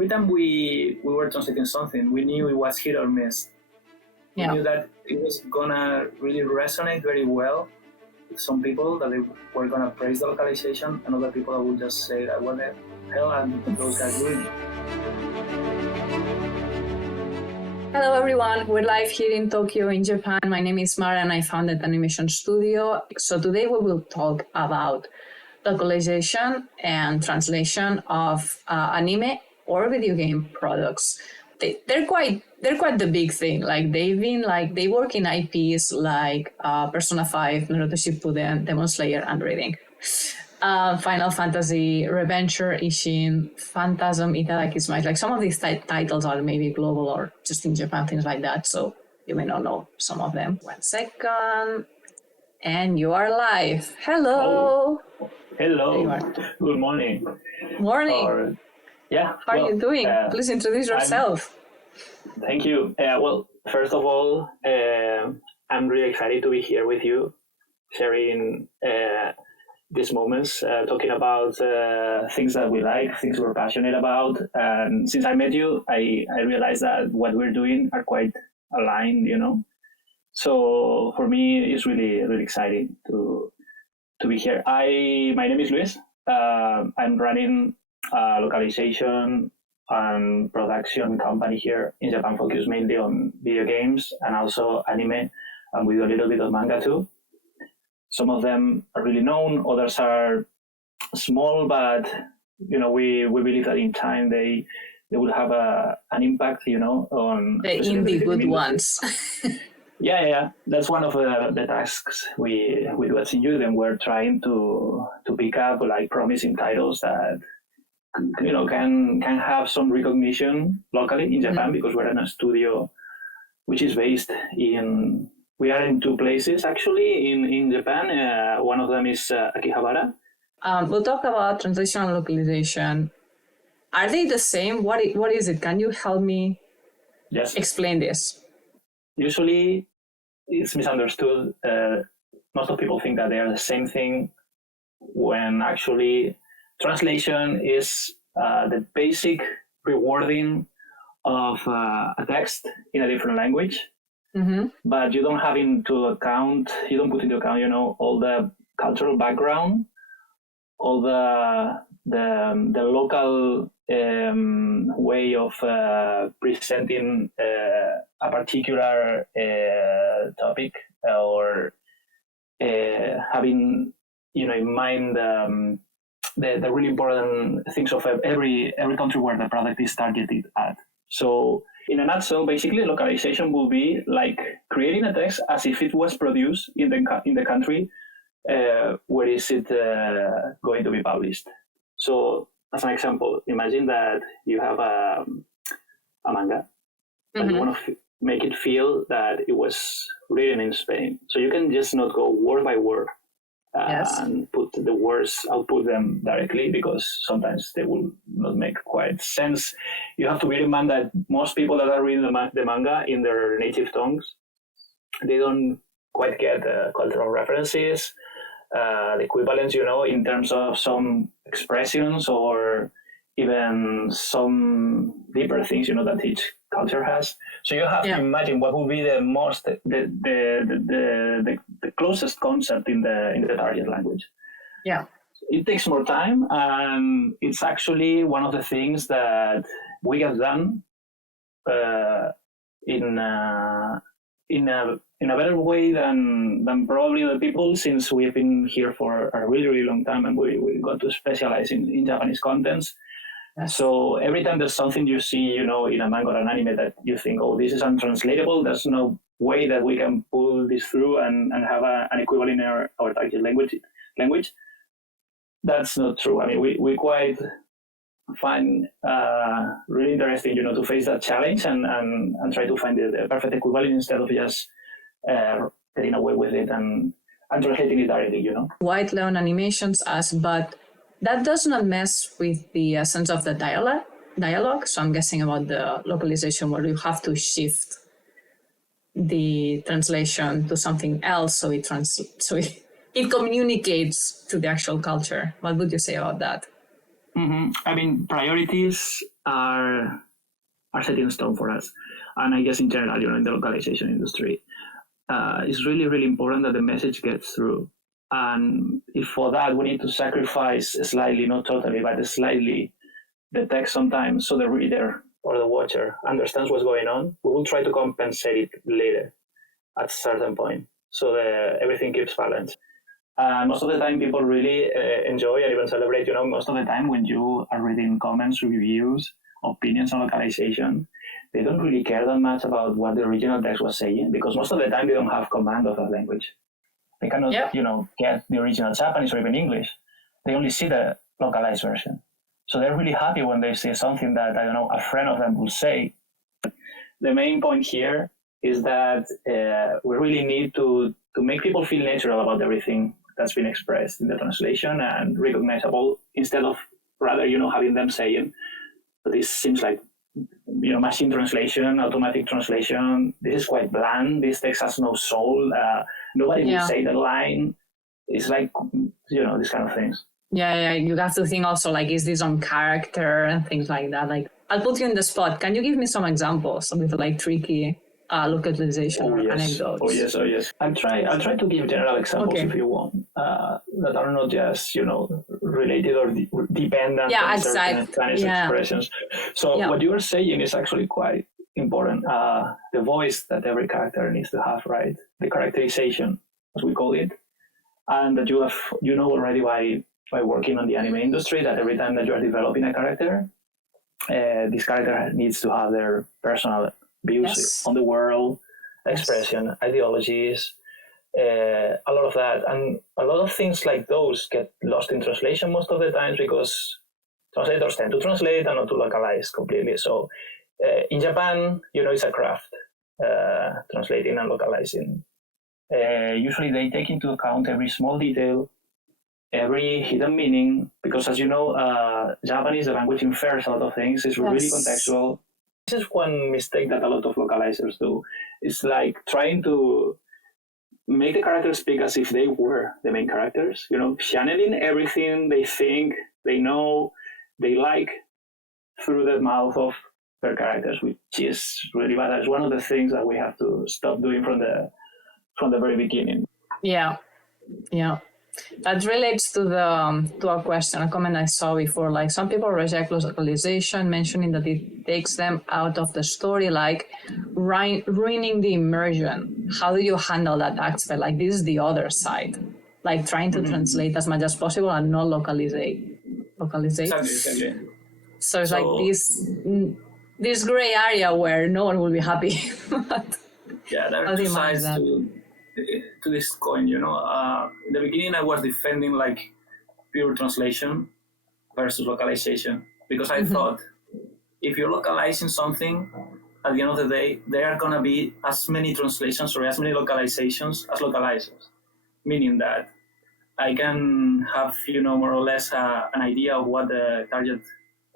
every time we were translating something, we knew it was hit or miss. We knew that it was gonna really resonate very well with some people, that they were gonna praise the localization, and other people that would just say that what the hell are those guys doing? Hello everyone, we're live here in Tokyo in Japan. My name is Mara and I founded Animation Studio. So today we will talk about localization and translation of anime or video game products. They're quite the big thing. Like they work in IPs like Persona 5, Naruto Shippuden, Demon Slayer, and Reading. Final Fantasy, Reventure, Ishin, Phantasm, Itadaki Smite. Like some of these titles are maybe global or just in Japan, things like that. So you may not know some of them. 1 second. And you are live. Hello. Oh, hello. Good morning. Morning. How are you doing? Please introduce yourself. Thank you. Well, first of all, I'm really excited to be here with you, sharing these moments, talking about things that we like, things we're passionate about. And since I met you, I realized that what we're doing are quite aligned, you know. So for me, it's really, really exciting to be here. My name is Luis. I'm running a localization and production company here in Japan, focused mainly on video games and also anime, and we do a little bit of manga too. Some of them are really known, others are small, but you know, we believe that in time they will have an impact, you know, on the indie good ones. Yeah. That's one of the tasks we do at Shinyuden. We're trying to pick up like promising titles that, you know, can have some recognition locally in Japan, because we're in a studio which is based in. We are in 2 places actually in Japan. One of them is Akihabara. We'll talk about translation and localization. Are they the same? What is it? Can you help me explain this? Usually it's misunderstood. Most of people think that they are the same thing, when actually translation is the basic rewording of a text in a different language. Mm-hmm. But you don't put into account, you know, all the cultural background, all the local way of presenting a particular topic, or having, you know, in mind the really important things of every country where the product is targeted at. So in a nutshell, basically, localization will be like creating a text as if it was produced in the country where is it going to be published. So as an example, imagine that you have a manga, and you want to make it feel that it was written in Spain. So you can just not go word by word and put the words, output them directly, because sometimes they will not make quite sense. You have to bear in mind that most people that are reading the manga in their native tongues, they don't quite get cultural references, the equivalents, you know, in terms of some expressions or even some deeper things, you know, that each culture has. So you have to imagine what would be the closest concept in the target language. Yeah. It takes more time, and it's actually one of the things that we have done in a better way than probably the people, since we've been here for a really, really long time, and we got to specialize in Japanese contents. So every time there's something you see, you know, in a manga or an anime that you think, oh, this is untranslatable, there's no way that we can pull this through and have an equivalent in our target language. That's not true. I mean, we quite find really interesting, you know, to face that challenge and try to find the perfect equivalent instead of just getting away with it and translating it directly, you know. White Leon Animations but that does not mess with the essence of the dialogue. So I'm guessing about the localization where you have to shift the translation to something else so it communicates to the actual culture. What would you say about that? Mm-hmm. I mean, priorities are set in stone for us. And I guess in general, in the localization industry, it's really, really important that the message gets through. And if for that we need to sacrifice slightly, not totally, but slightly, the text sometimes so the reader or the watcher understands what's going on, we will try to compensate it later at a certain point so that everything keeps balance. Most of the time, people really enjoy and even celebrate. Most of the time when you are reading comments, reviews, opinions on localization, they don't really care that much about what the original text was saying, because most of the time they don't have command of that language. They cannot, get the original Japanese or even English. They only see the localized version. So they're really happy when they see something that, I don't know, a friend of them will say. The main point here is that we really need to make people feel natural about everything that's been expressed in the translation and recognizable, instead of rather, having them saying, but this seems like, machine translation, automatic translation, this is quite bland, this text has no soul, nobody will say the line. It's like, these kind of things. Yeah, you have to think also, like, is this on character and things like that. Like, I'll put you in the spot. Can you give me some examples with, like, tricky localization anecdotes? Oh yes. I'll try to give general examples if you want, that are not just related or dependent on certain Spanish expressions. So what you are saying is actually quite important. The voice that every character needs to have, right? The characterization, as we call it, and that you have already by working on the anime industry, that every time that you are developing a character, this character needs to have their personal views on the world, expression, ideologies, a lot of that. And a lot of things like those get lost in translation most of the times, because translators tend to translate and not to localize completely. So in Japan, it's a craft, translating and localizing. Usually they take into account every small detail, every hidden meaning, because as you know, Japanese, the language infers a lot of things. It's really contextual. This is one mistake that a lot of localizers do. It's like trying to make the characters speak as if they were the main characters, channeling everything they think, they know, they like through the mouth of their characters, which is really bad. That's one of the things that we have to stop doing from the very beginning. Yeah. That relates to a question, a comment I saw before. Like, some people reject localization, mentioning that it takes them out of the story, like ruining the immersion. How do you handle that aspect? Like, this is the other side, like trying to translate as much as possible and not localizate. Exactly. So it's like this gray area where no one will be happy. There are two sides to this coin. In the beginning I was defending like pure translation versus localization, because I thought if you're localizing something, at the end of the day there are going to be as many translations or as many localizations as localizers, meaning that I can have more or less an idea of what the target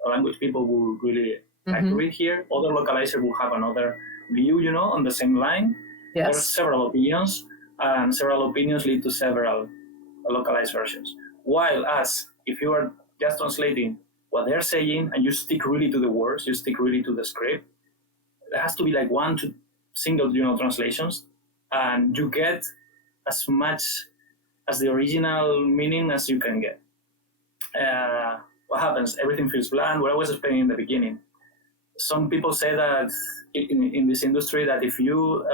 language people will really like to read here. Other localizer will have another view, on the same line. There are several opinions, and several opinions lead to several localized versions. While as if you are just translating what they're saying and you stick really to the words, you stick really to the script, there has to be like one to single, translations, and you get as much as the original meaning as you can get. What happens? Everything feels bland. What I was explaining in the beginning. Some people say that in this industry that if you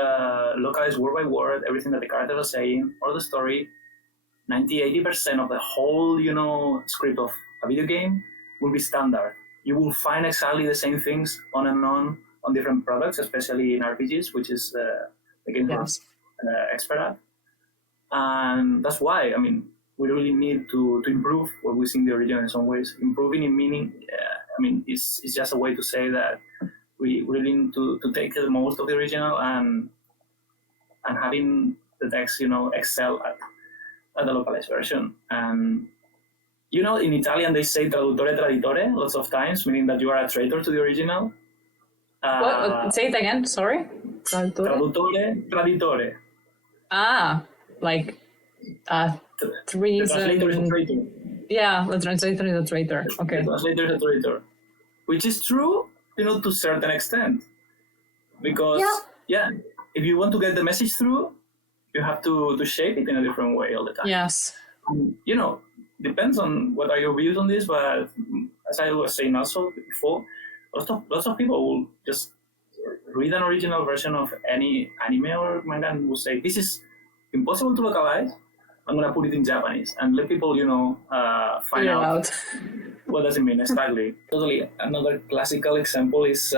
localize word by word everything that the characters are saying or the story, 90-80% of the whole script of a video game will be standard. You will find exactly the same things on and on different products, especially in RPGs, which is the game expert at. And that's why we really need to improve what we see in the original in some ways. Improving in meaning, it's just a way to say that we really need to take the most of the original and having the text, excel at the localized version. And, in Italian they say Traduttore Tradittore lots of times, meaning that you are a traitor to the original. Say it again, sorry. Traduttore Tradittore. Like treason. The translator is a traitor. Yeah, the translator is a traitor. Okay. The translator is a traitor, which is true, to a certain extent. Because, if you want to get the message through, you have to shape it in a different way all the time. Yes. Depends on what are your views on this, but as I was saying also before, lots of people will just read an original version of any anime or manga and will say, this is impossible to localize. I'm going to put it in Japanese and let people, find out what does it mean exactly. Totally. Another classical example is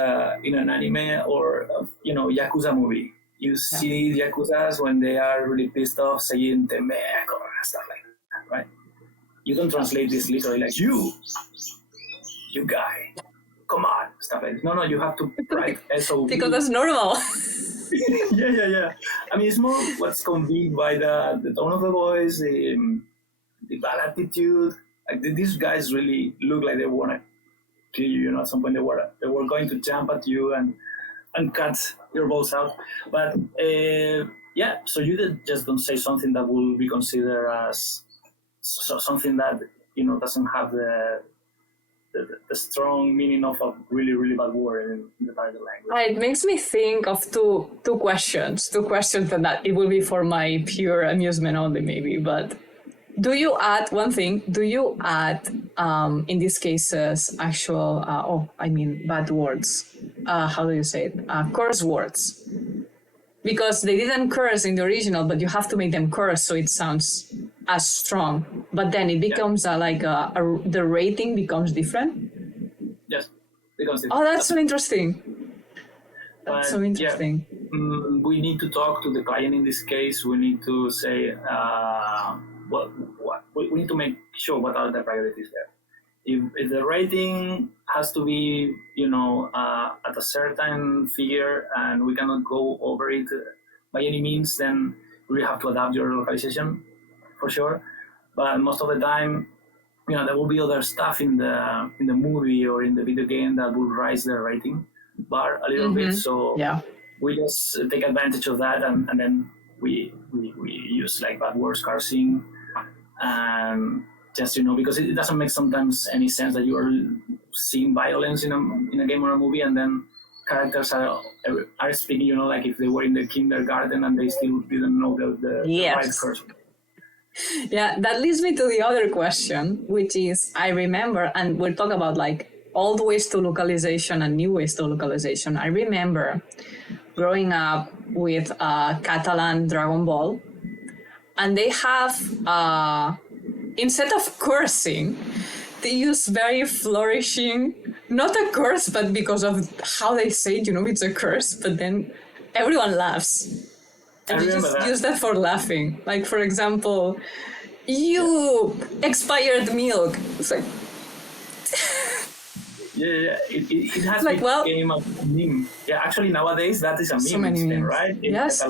in an anime or, Yakuza movie. You see Yakuzas when they are really pissed off saying Temek or stuff like that, right? You don't translate this literally like, you guy, come on, stuff like that. No, you have to write SOV. Because that's normal. Yeah. I mean, it's more what's conveyed by the tone of the voice, the bad attitude. Like these guys really look like they want to kill you. At some point they were going to jump at you and cut your balls out. But so you just don't say something that will be considered as something that doesn't have the strong meaning of a really, really bad word in the target language. It makes me think of two questions. Two questions that it will be for my pure amusement only, maybe. But do you add one thing? Do you add, in these cases, actual, bad words? How do you say it? Curse words. Because they didn't curse in the original, but you have to make them curse so it sounds as strong. But then it becomes the rating becomes different. Yes, becomes different. Oh, that's so interesting. That's so interesting. Yeah. We need to talk to the client in this case. We need to say, we need to make sure what are the priorities there. If the rating has to be, at a certain figure and we cannot go over it by any means, then we have to adapt your localization for sure. But most of the time, there will be other stuff in the movie or in the video game that will raise the rating bar a little bit. So we just take advantage of that and then we use like bad words, cursing, and just because it doesn't make sometimes any sense that you are seeing violence in a game or a movie and then characters are speaking like if they were in the kindergarten and they still didn't know the right curse. Yeah, that leads me to the other question, which is I remember, and we'll talk about like old ways to localization and new ways to localization. I remember growing up with Catalan Dragon Ball, and they have instead of cursing, they use very flourishing, not a curse, but because of how they say it, it's a curse, but then everyone laughs. And you just use that for laughing. Like, for example, you expired milk. It's like... it has become a meme. Yeah, actually nowadays that is a meme thing, right? Yes.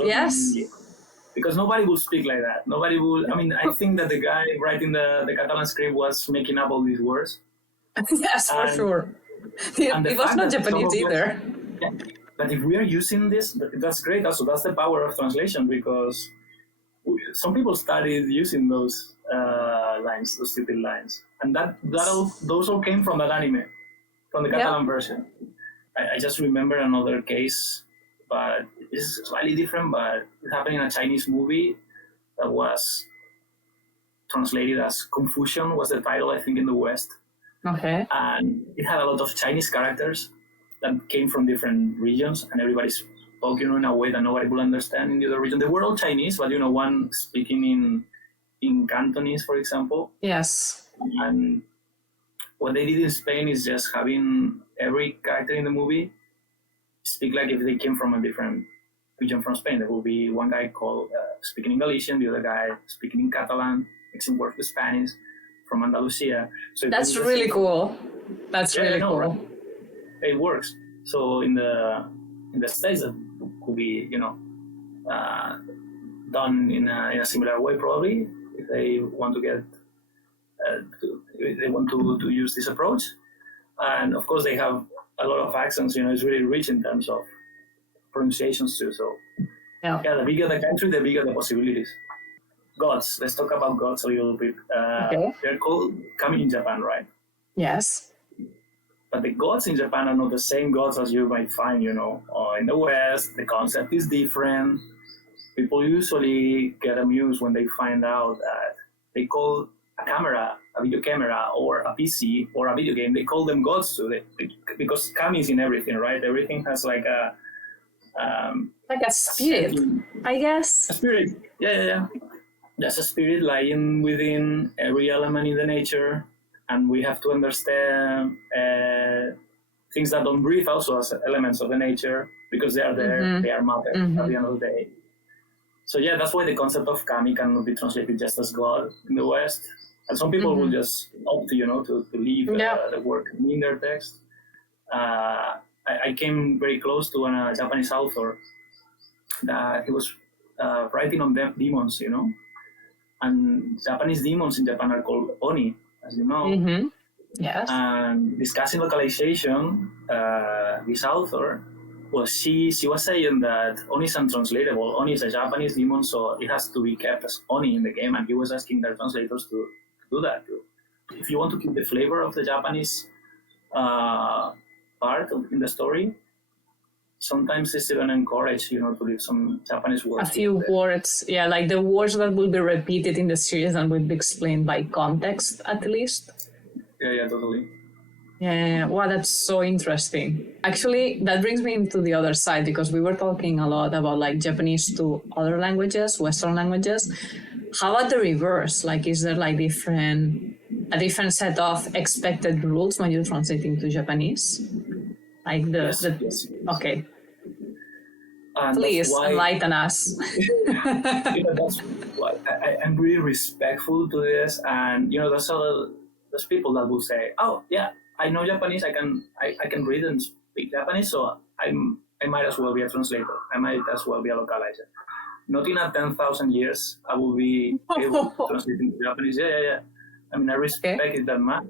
Because nobody will speak like that. Nobody will. I mean, I think that the guy writing the Catalan script was making up all these words. Yes, for sure. It was not Japanese either. Yeah, but if we are using this, that's great. Also, that's the power of translation because some people started using those lines, those stupid lines, and those all came from that anime, from the Catalan version. I just remember another case, but it's slightly different, but it happened in a Chinese movie that was translated as Confusion was the title, I think, in the West. Okay. And it had a lot of Chinese characters that came from different regions, and everybody spoke, in a way that nobody would understand in the other region. They were all Chinese, but, one speaking in Cantonese, for example. Yes. And what they did in Spain is just having every character in the movie speak like if they came from a different region from Spain. There will be one guy called speaking in Galician, the other guy speaking in Catalan, mixing words with Spanish from Andalusia. So that's really cool. That's really cool. Right? It works. So in the States, that could be done in a similar way probably if they want to get if they want to use this approach. And of course they have a lot of accents. It's really rich in terms of pronunciations too. So the bigger the country, the bigger the possibilities. Gods. Let's talk about gods a little bit. Okay. They're called kami in Japan, right? Yes. But the gods in Japan are not the same gods as you might find, in the West. The concept is different. People usually get amused when they find out that they call a camera, a video camera, or a PC, or a video game, they call them gods too. Because kami is in everything, right? Everything has like a spirit, I guess. A spirit, yeah. There's a spirit lying within every element in the nature, and we have to understand things that don't breathe also as elements of the nature, because they are there, they are matter at the end of the day. So yeah, that's why the concept of kami cannot be translated just as God in the West. And some people will just opt, to leave the word in their text. I came very close to a Japanese author that he was writing on demons, and Japanese demons in Japan are called oni, as you know. Yes. And discussing localization, this author, she was saying that Oni is untranslatable. Oni is a Japanese demon, so it has to be kept as Oni in the game, and he was asking their translators to do that too. If you want to keep the flavor of the Japanese part in the story, sometimes it's even encouraged, to leave some Japanese words. A few words, like the words that will be repeated in the series and will be explained by context, at least. Yeah, totally. Yeah, wow, that's so interesting. Actually, that brings me into the other side, because we were talking a lot about like Japanese to other languages, Western languages. How about the reverse? Like, is there like a different set of expected rules when you're translating to Japanese? Like yes. Okay. And please enlighten us. That's why I'm really respectful to this, and there's people that will say, "Oh, yeah, I know Japanese. I can read and speak Japanese, so I might as well be a translator. I might as well be a localizer. Not in 10,000 years I will be able to translate into Japanese. Yeah. I mean, I respect it that much.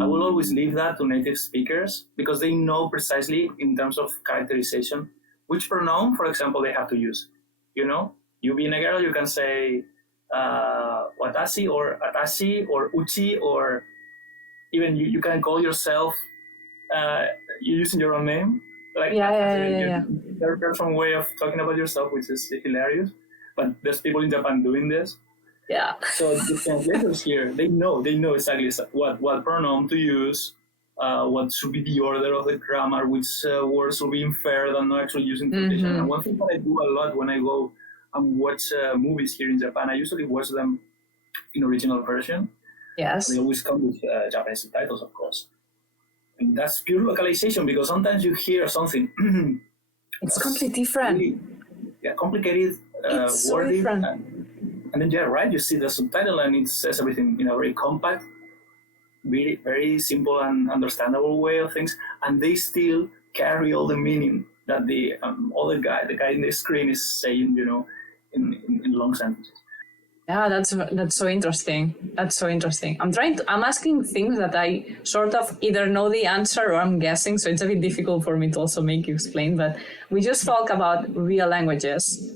I will always leave that to native speakers, because they know precisely in terms of characterization which pronoun, for example, they have to use. You being a girl, you can say watashi or atashi or uchi, or even you can call yourself using your own name. Like, There's some way of talking about yourself, which is hilarious. But there's people in Japan doing this. Yeah. So the translators here, they know exactly what pronoun to use, what should be the order of the grammar, which words will be inferred and not actually using translation. And one thing that I do a lot when I go and watch movies here in Japan, I usually watch them in original version. Yes. They always come with Japanese subtitles, of course. And that's pure localization, because sometimes you hear something. It's completely different. Really, complicated, it's so wordy. different. And then, you see the subtitle and it says everything in a very compact, very, very simple and understandable way of things. And they still carry all the meaning that the other guy, the guy in the screen, is saying, in long sentences. Yeah, that's so interesting. That's so interesting. I'm asking things that I sort of either know the answer or I'm guessing, so it's a bit difficult for me to also make you explain. But we just talk about real languages.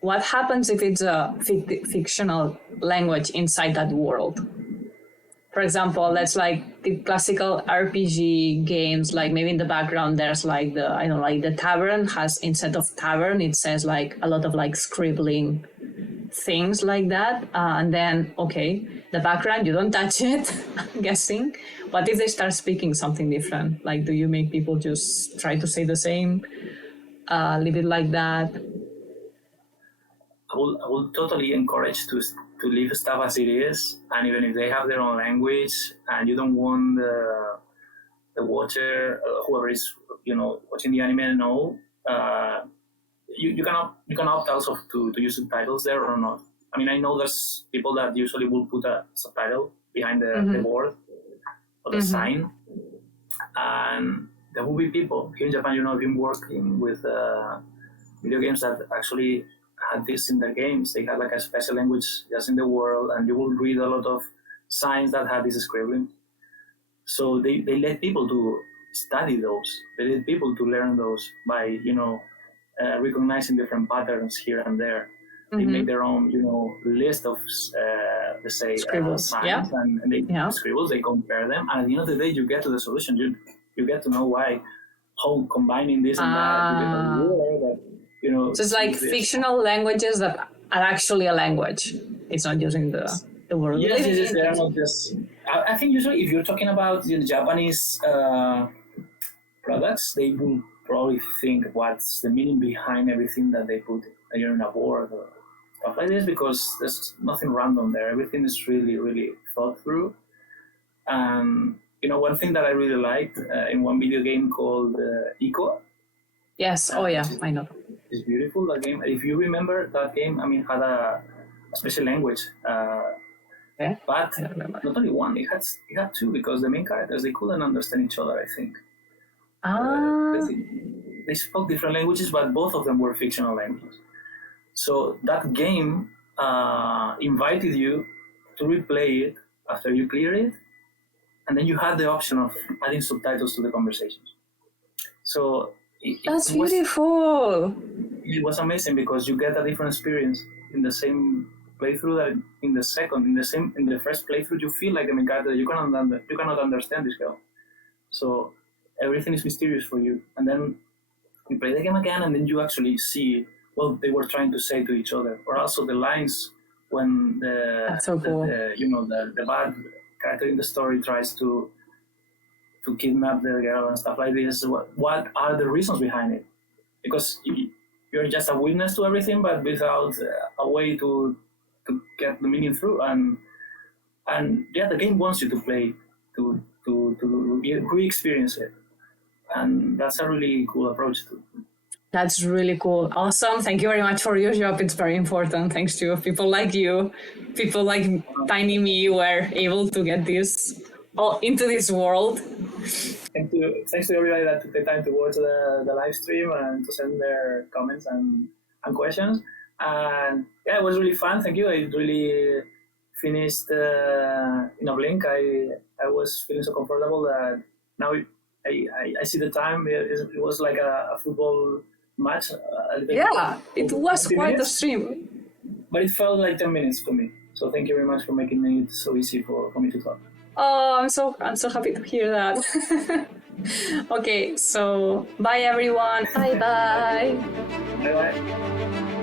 What happens if it's a fictional language inside that world? For example, let's like the classical RPG games, like maybe in the background there's like the tavern has, instead of tavern, it says like a lot of like scribbling things like that. And then, the background, you don't touch it, I'm guessing. What if they start speaking something different? Like, do you make people just try to say the same, leave it like that? I will totally encourage to leave stuff as it is, and even if they have their own language and you don't want the watcher, whoever is watching the anime, know, you can opt also to use subtitles there or not. I mean, I know there's people that usually will put a subtitle behind the board or the sign, and there will be people here in Japan. I've been working with video games that actually had this in their games. They had like a special language just in the world, and you will read a lot of signs that have this scribbling. So they let people to study those. They let people to learn those by recognizing different patterns here and there. They make their own list of let's say scribbles, signs, and they scribbles. They compare them, and at the end of the day, you get to the solution. You you get to know why, how combining this and that, you get a word that, you know. So it's like fictional languages that are actually a language. It's not using the word. Yes, they are not just. I think usually if you're talking about the Japanese products, they will probably think what's the meaning behind everything that they put in a board or stuff like this, because there's nothing random there. Everything is really, really thought through. You know, one thing that I really liked in one video game called Ico. Yes. Oh yeah, I know. It's beautiful, that game. If you remember that game, I mean, had a special language. Yeah, but not only one, it had two, because the main characters, they couldn't understand each other, I think. They spoke different languages, but both of them were fictional languages. So that game invited you to replay it after you clear it, and then you had the option of adding subtitles to the conversations. So that's beautiful. It was amazing, because you get a different experience in the same playthrough that in the first playthrough you feel like the main character. You cannot understand this girl. So everything is mysterious for you, and then you play the game again, and then you actually see what they were trying to say to each other, or also the lines when that's so cool. the bad character in the story tries to kidnap the girl and stuff like this. What are the reasons behind it? Because you're just a witness to everything, but without a way to get the meaning through. And yeah, the game wants you to play to re-experience it, and that's a really cool approach to it. That's really cool. Awesome. Thank you very much for your job. It's very important. Thanks to people like you, people like Tiny Me, were able to get this all into this world. Thanks to everybody that took the time to watch the live stream and to send their comments and questions. And yeah, it was really fun. Thank you. It really finished in a blink. I was feeling so comfortable that now I see the time. It was like a football match. Yeah, it was quite a stream. But it felt like 10 minutes for me. So thank you very much for making it so easy for me to talk. Oh, I'm so happy to hear that. Okay, so bye everyone. Bye. Bye.